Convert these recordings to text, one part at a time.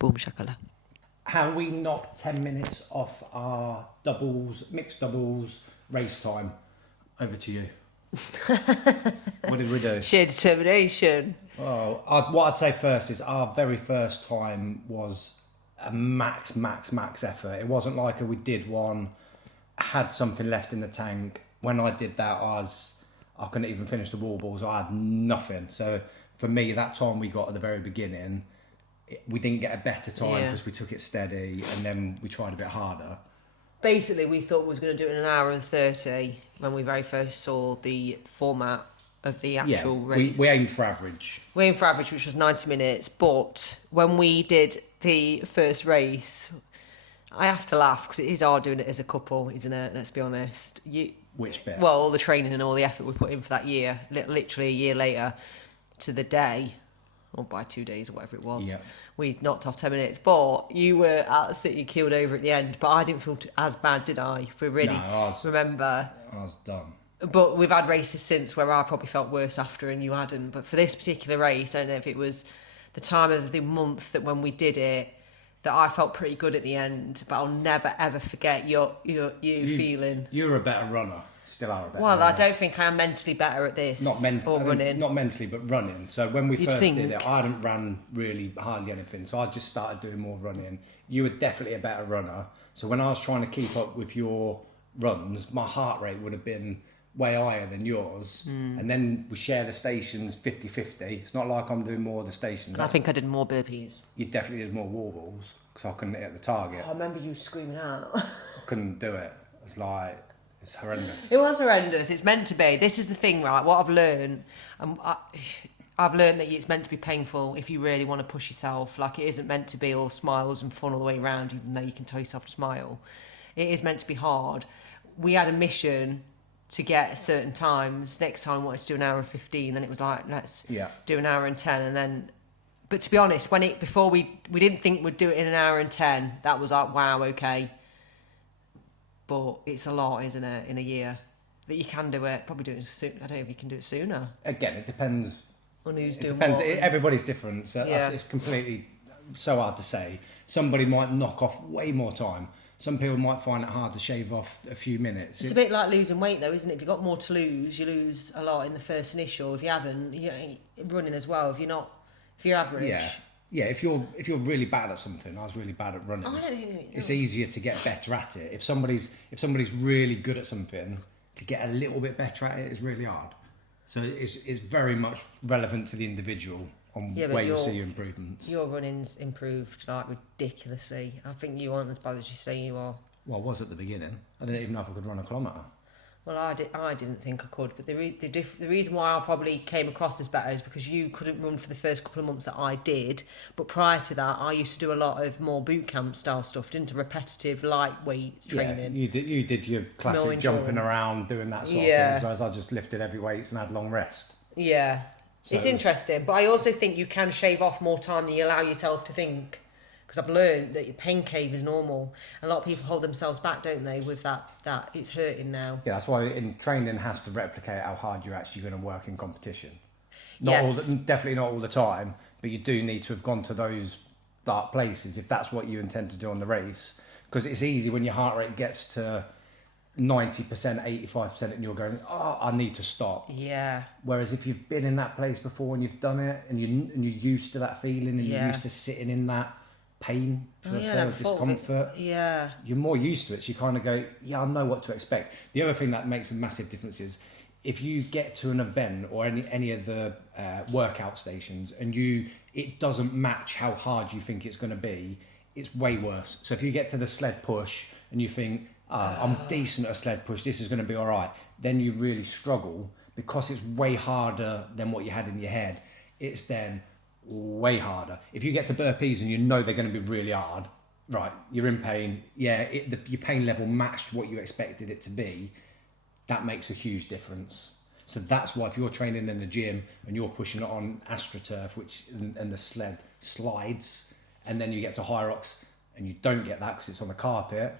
Boom shakala. How we knocked 10 minutes off our mixed doubles race time. Over to you. What did we do? Sheer determination. Oh, what I'd say first is our very first time was a max effort. It wasn't like we did one, had something left in the tank. When I did that, I couldn't even finish the wall balls. I had nothing. So for me, that time we got at the very beginning, we didn't get a better time because we took it steady and then we tried a bit harder. Basically, we thought we was going to do it in an hour and 30 when we very first saw the format of the actual race. We aimed for average. We aimed for average, which was 90 minutes. But when we did the first race, I have to laugh because it is hard doing it as a couple, isn't it? Let's be honest. Which bit? Well, all the training and all the effort we put in for that year, literally a year later to the day, or by 2 days or whatever it was, we knocked off 10 minutes. But you were absolutely keeled over at the end. But I didn't feel as bad, did I? If we really remember. I was done. But we've had races since where I probably felt worse after and you hadn't. But for this particular race, I don't know if it was the time of the month that when we did it, that I felt pretty good at the end. But I'll never, ever forget you feeling. You're a better runner. Still are a better runner. Well, I don't think I am mentally better at this. Or running. Not mentally, but running. So when we first did it, I hadn't ran really hardly anything. So I just started doing more running. You were definitely a better runner. So when I was trying to keep up with your runs, my heart rate would have been way higher than yours. And then we share the stations 50-50. It's not like I'm doing more of the stations. I think I did more burpees. You definitely did more wall balls because I couldn't hit the target. I remember you screaming out. I couldn't do it. It's horrendous. It was horrendous. It's meant to be. This is the thing, right? What I've learned, I've learned that it's meant to be painful if you really want to push yourself. Like, it isn't meant to be all smiles and fun all the way around, even though you can tell yourself to smile. It is meant to be hard. We had a mission to get certain times. Next time we wanted to do an hour and 15, then it was like, let's do an hour and 10. And then, but to be honest, before we didn't think we'd do it in an hour and 10, that was like, wow, okay. But it's a lot, isn't it, in a year? But you can do it. Probably do it soon. I don't know if you can do it sooner. Again, it depends. On who's doing depends. what. Everybody's different. So it's completely so hard to say. Somebody might knock off way more time. Some people might find it hard to shave off a few minutes. It's a bit like losing weight, though, isn't it? If you've got more to lose, you lose a lot in the first initial. If you haven't, running as well. If you're average. Yeah, if you're really bad at something, I was really bad at running. It's easier to get better at it. If somebody's really good at something, to get a little bit better at it is really hard. So it's very much relevant to the individual on where you see your improvements. Your running's improved like ridiculously. I think you aren't as bad as you say you are. Well, I was at the beginning. I didn't even know if I could run a kilometre. Well, I didn't think I could, but the reason why I probably came across as better is because you couldn't run for the first couple of months that I did, but prior to that, I used to do a lot of more boot camp style stuff, didn't I? Repetitive, lightweight training. Yeah, you did your classic jumping around, doing that sort of thing, whereas I just lifted heavy weights and had long rest. Yeah, so it's interesting, but I also think you can shave off more time than you allow yourself to think. Because I've learned that your pain cave is normal. A lot of people hold themselves back, don't they, with that it's hurting now. Yeah, that's why in training has to replicate how hard you're actually going to work in competition. Definitely not all the time, but you do need to have gone to those dark places if that's what you intend to do on the race. Because it's easy when your heart rate gets to 90%, 85% and you're going, I need to stop. Yeah. Whereas if you've been in that place before and you've done it and you're used to that feeling and you're used to sitting in that pain, discomfort. You're more used to it, so you kind of go, I know what to expect. The other thing that makes a massive difference is if you get to an event or any of the workout stations and it doesn't match how hard you think it's going to be, it's way worse. So if you get to the sled push and you think, I'm decent at a sled push, this is going to be all right, then you really struggle because it's way harder than what you had in your head. It's then way harder. If you get to burpees and you know they're going to be really hard, right, you're in pain, your pain level matched what you expected it to be, that makes a huge difference. So that's why if you're training in the gym and you're pushing it on AstroTurf, and the sled slides, and then you get to Hyrox and you don't get that because it's on the carpet,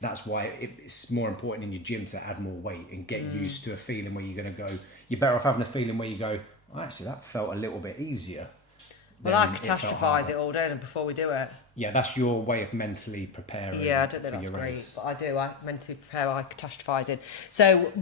that's why it's more important in your gym to add more weight and get used to a feeling where you're going to go, you're better off having a feeling where you go, actually that felt a little bit easier Well, I catastrophise it all, don't I, before we do it. Yeah, that's your way of mentally preparing. Yeah, I don't think that's great, but I do. I mentally prepare by catastrophising. So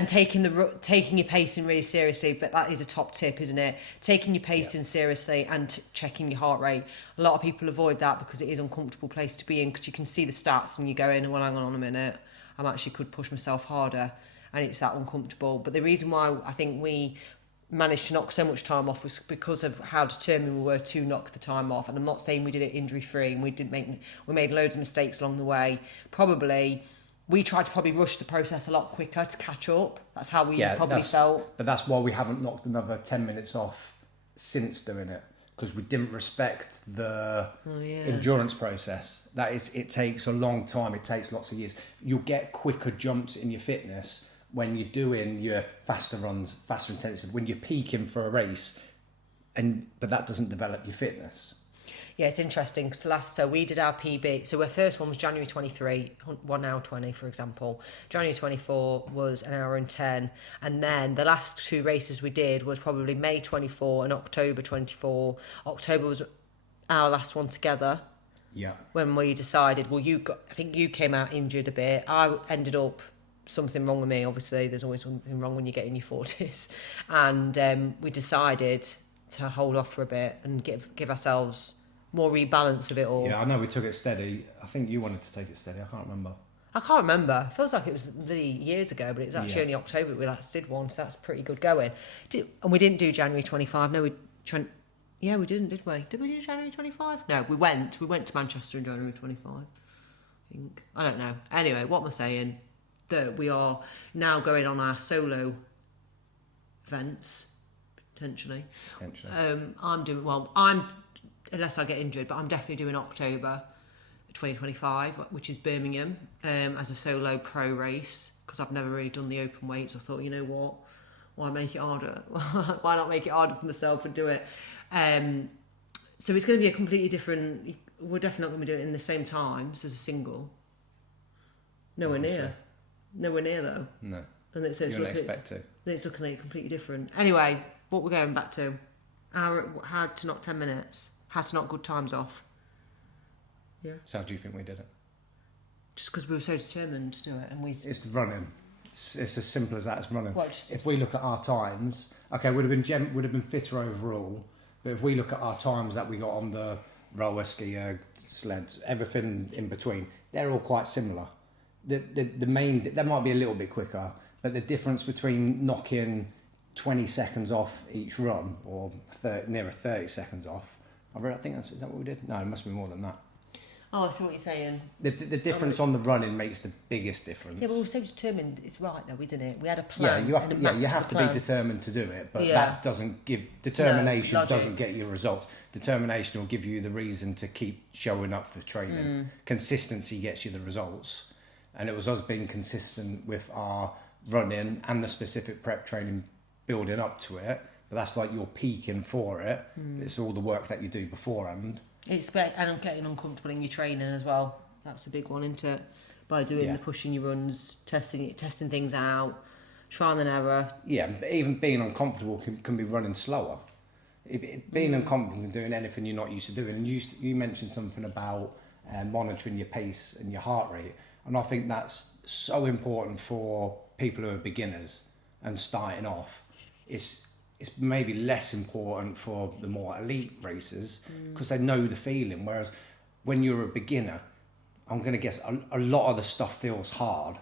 taking your pacing really seriously, but that is a top tip, isn't it? Taking your pacing seriously and checking your heart rate. A lot of people avoid that because it is an uncomfortable place to be in, because you can see the stats and you go in, well, hang on a minute, I actually could push myself harder, and it's that uncomfortable. But the reason why I think we managed to knock so much time off was because of how determined we were to knock the time off. And I'm not saying we did it injury free, and we made loads of mistakes along the way. We tried to rush the process a lot quicker to catch up. That's how we felt. But that's why we haven't knocked another 10 minutes off since doing it, because we didn't respect the endurance process. That is, it takes a long time. It takes lots of years. You'll get quicker jumps in your fitness when you're doing your faster runs, faster intensity, when you're peaking for a race, but that doesn't develop your fitness. Yeah, it's interesting. So we did our PB. So our first one was January 23, 1 hour 20, for example. January 24 was an hour and 10. And then the last two races we did was probably May 24 and October 24. October was our last one together. Yeah. When we decided, I think you came out injured a bit. I ended up something wrong with me. Obviously, there's always something wrong when you get in your 40s. And we decided to hold off for a bit and give ourselves more rebalance of it all. Yeah, I know we took it steady. I think you wanted to take it steady. I can't remember. It feels like it was really years ago, but it was actually only October we last did one, so that's pretty good going. And we didn't do January 25. No, we didn't, did we? Did we do January 25? No, we went to Manchester in January 25, I think. I don't know. Anyway, what am I saying? That we are now going on our solo events, potentially. I'm unless I get injured, but I'm definitely doing October 2025, which is Birmingham, as a solo pro race, because I've never really done the open weights. I thought, you know what, why make it harder? Why not make it harder for myself and do it? So it's going to be a completely different. We're definitely not going to be doing it in the same times as a single. Nowhere near though. No. And you wouldn't expect to. It's looking like completely different. Anyway, what we're going back to, how to knock 10 minutes, how to knock good times off. Yeah. So how do you think we did it? Just because we were so determined to do it, and It's running. It's as simple as that. It's running. If we look at our times, okay, would have been fitter overall. But if we look at our times that we got on the roller, skier, sleds, everything in between, they're all quite similar. The main, that might be a little bit quicker, but the difference between knocking 20 seconds off each run, or nearer 30 seconds off, I think is that what we did? No, it must be more than that. Oh, I see what you're saying. The difference on the running makes the biggest difference. Yeah, but we're so determined. It's right though, isn't it? We had a plan. Yeah, you have to be determined to do it, but that doesn't give determination. Doesn't get you results. Determination will give you the reason to keep showing up for training. Consistency gets you the results, and it was us being consistent with our running and the specific prep training building up to it. But that's like you're peaking for it. It's all the work that you do beforehand. And getting uncomfortable in your training as well. That's a big one, isn't it? By doing the pushing your runs, testing things out, trial and error. Yeah, even being uncomfortable can be running slower. Being uncomfortable and doing anything you're not used to doing. And you mentioned something about monitoring your pace and your heart rate. And I think that's so important for people who are beginners and starting off. It's maybe less important for the more elite racers because they know the feeling. Whereas when you're a beginner, I'm going to guess a lot of the stuff feels hard,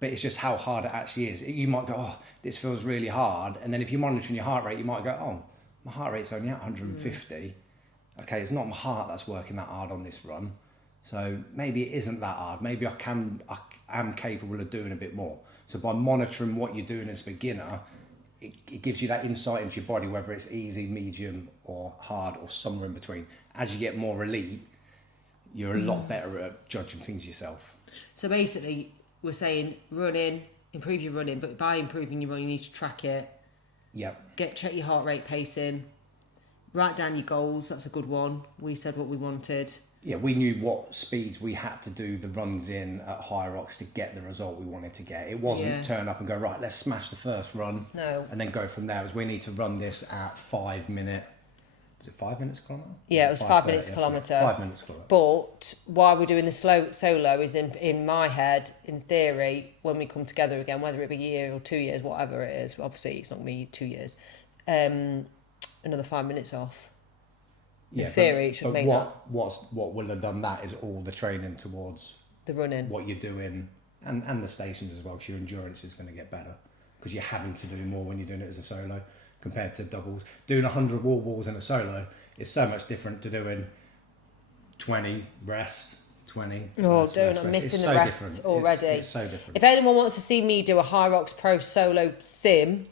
but it's just how hard it actually is. You might go, oh, this feels really hard. And then if you're monitoring your heart rate, you might go, oh, my heart rate's only at 150. Okay, it's not my heart that's working that hard on this run. So maybe it isn't that hard. Maybe I am capable of doing a bit more. So by monitoring what you're doing as a beginner, it gives you that insight into your body, whether it's easy, medium, or hard, or somewhere in between. As you get more elite, you're a lot better at judging things yourself. So basically, we're saying running, improve your running, but by improving your running, you need to track it. Yep. Check your heart rate pacing. Write down your goals. That's a good one. We said what we wanted. Yeah, we knew what speeds we had to do the runs in at Hyrox to get the result we wanted to get. It wasn't turn up and go, right, let's smash the first run. No. And then go from there. It was, we need to run this at 5 minute Was it 5 minutes a kilometre? Yeah, it was 5 minutes a kilometre. 5 minutes a kilometre. But why we're doing the solo is in my head, in theory, when we come together again, whether it be a year or 2 years, whatever it is, obviously it's not going to be 2 years, another 5 minutes off. In theory, it should mean that. What will have done that is all the training towards the running, what you're doing, and the stations as well, because your endurance is going to get better, because you're having to do more when you're doing it as a solo compared to doubles. Doing 100 wall balls in a solo is so much different to doing 20 rest, 20. Oh, I'm missing the rests already. It's so different. If anyone wants to see me do a Hyrox Pro solo sim,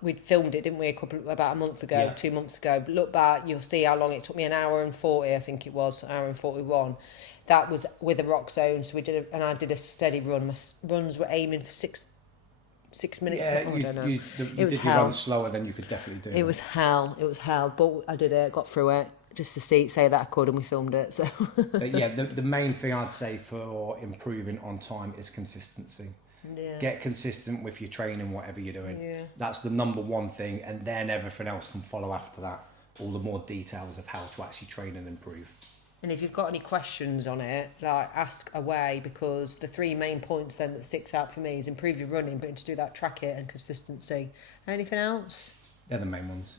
we filmed it, didn't we, about a month ago, 2 months ago. But look back, you'll see how long it took me. An hour and 40, I think it was, an hour and 41. That was with a rock zone, so I did a steady run. My runs were aiming for 6 minutes. Yeah, I don't know. It was hell. You run slower than you could definitely do. It was hell. But I did it. Got through it just to say that I could, and we filmed it. So. But yeah, the main thing I'd say for improving on time is consistency. Yeah. Get consistent with your training, whatever you're doing. Yeah. That's the number one thing, and then everything else can follow after that. All the more details of how to actually train and improve. And if you've got any questions on it, like, ask away, because the 3 main points then that sticks out for me is improve your running, but to do that, track it, and consistency. Anything else? They're the main ones.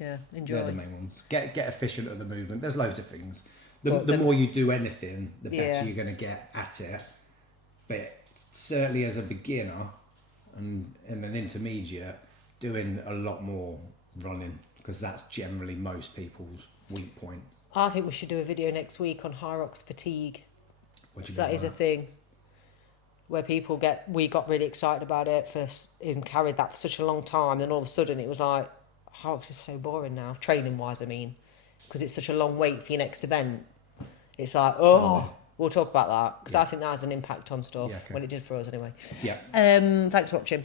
Yeah, enjoy. They're the main ones. Get efficient at the movement. There's loads of things. The more you do anything, the better you're going to get at it. But certainly as a beginner and an intermediate, doing a lot more running, because that's generally most people's weak point. I think we should do a video next week on Hyrox fatigue. Because that is a thing where we got really excited about it and carried that for such a long time, and all of a sudden it was like, Hyrox is so boring now, training wise, I mean, because it's such a long wait for your next event. It's like, we'll talk about that, because I think that has an impact on stuff, when it did for us anyway. Yeah. Thanks for watching.